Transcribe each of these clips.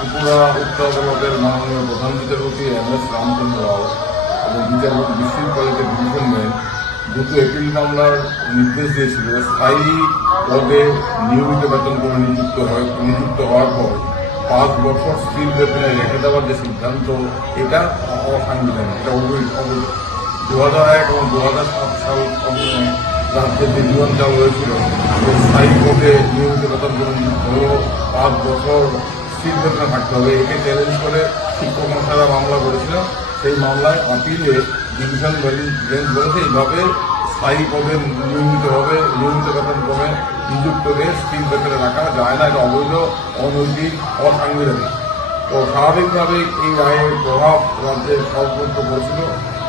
ত্রিপুরা উচ্চ আদালতের মাননীয় প্রধান বিচারপতি এম এস রামচন্দ্র রাও এবং বিচারপতি কলেজের ডিভিশন বেঞ্চ দুটো এপিল মামলার নির্দেশ দিয়েছিল স্থায়ী পদে নিয়মিত বেতন করে নিযুক্ত হয়, নিযুক্ত হওয়ার পর পাঁচ বছর স্কিল বেতনে রেখে দেওয়ার যে সিদ্ধান্ত, এটা অসাংবিধানিক এটা অবৈধ দু হাজার এক এবং দু হাজার সাত সাল রাজ্যের যে জীবন চাল হয়েছিল স্থায়ী পদে নিয়মিত বেতন করে নিযুক্ত হলেও পাঁচ বছর বেতনে থাকতে হবে। একে চ্যালেঞ্জ করে শিক্ষক মশাইরা মামলা করেছিল। সেই মামলায় আপিলে ডিভিশন বেঞ্চ বলেছে, এইভাবে স্থায়ী পদে নিয়মিতভাবে নিয়মিত বেতন ক্রমে নিযুক্তকে স্থির বেতনে রাখা যায় না। এটা অবৈধ, অনৈতিক, অসাংবিধানিক। তো স্বাভাবিকভাবে এই রায়ের প্রভাব রাজ্যের সর্বত্র পড়েছিল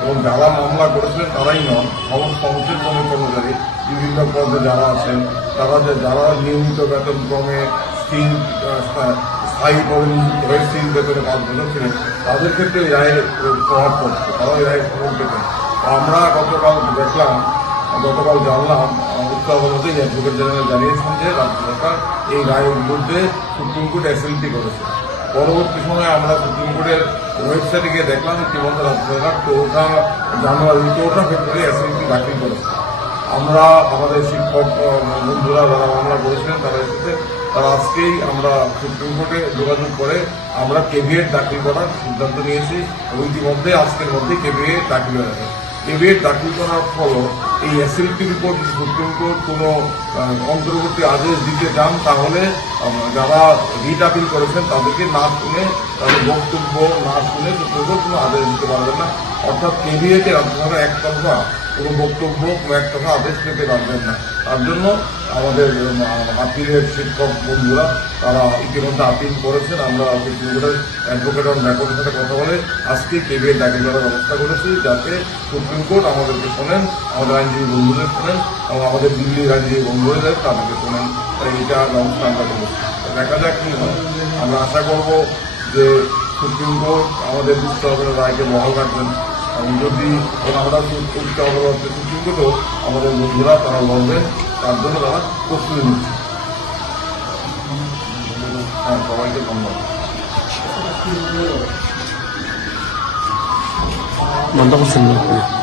এবং যারা মামলা করেছিলেন তারাই নন, সমস্ত অংশের কর্মচারী বিভিন্ন পদে যারা আছেন, তারা যে, যারা নিয়মিত বেতন ক্রমে স্থির স্থায়ী নিযুক্ত হয়ে স্থির বেতনে পাঁচ তাদের ক্ষেত্রে এই রায়ের প্রভাব পড়ছে তারা এই রায়ের খবর পেতেন। আমরা গতকাল দেখলাম গতকাল জানলাম আহ, উচ্চ আদালতে অ্যাডভোকেট জেনারেল জানিয়েছেন যে রাজ্য সরকার এই রায়ের বিরুদ্ধে সুপ্রিম কোর্ট এসএলটি করেছে। পরবর্তী সময়ে আমরা সুপ্রিম কোর্টের ওয়েবসাইটে গিয়ে দেখলাম ইতিমধ্যে রাজ্য সরকার চৌঠা জানুয়ারি চৌঠা ফেব্রুয়ারি এসএলটি দাখিল করেছে। আমরা আমাদের শিক্ষক বন্ধুরা যারা মামলা করেছিলেন তারা এসেছে তারা আজকেই আমরা সুপ্রিম কোর্টে যোগাযোগ করে আমরা কেভিএট দাখিল করার সিদ্ধান্ত নিয়েছি। এবং ইতিমধ্যে আজকের মধ্যে কেভিএট দাখিল হয়ে গেছে। কেভিএট দাখিল করার ফল এই এসএলটির উপর যদি সুপ্রিম কোর্ট কোনো অন্তর্বর্তী আদেশ দিতে চান, তাহলে যারা রিট আপিল করেছেন, তাদেরকে না শুনে, তাদের বক্তব্য না শুনে সুপ্রিম কোর্ট কোনো আদেশ দিতে পারবেন না। অর্থাৎ কেভিএতে রাজ্য সরকার কোনো বক্তব্য কোনো একতরফা আদেশ পেতে পারবেন না। তার জন্য আমাদের আপিলের শিক্ষক বন্ধুরা, তারা ইতিমধ্যে আপিল করেছেন। আমরা অ্যাডভোকেট অন রেকর্ডের সাথে কথা বলে আজকে কেবিএ দাখিল করার ব্যবস্থা করেছি, যাতে সুপ্রিম কোর্ট আমাদেরকে শোনেন, আমাদের আইনজীবী বন্ধুদের শোনেন, এবং আমাদের দিল্লির আইনজীবী বন্ধুদের তাদেরকে শোনেন। তাই এটা ব্যবস্থা আমরা করেছি দেখা যাক কি হয়। আমরা আশা করব যে সুপ্রিম কোর্ট আমাদের আদালতের রায়কে বহাল রাখবেন। যদি আমরা উচ্চ অবরোধ কোর্টও আমাদের বন্ধুরা তারা লড়বে তার জন্য তারা প্রস্তুতি নিচ্ছে। হ্যাঁ সবাইকে ধন্যবাদ। মন্তব্য শুনবেন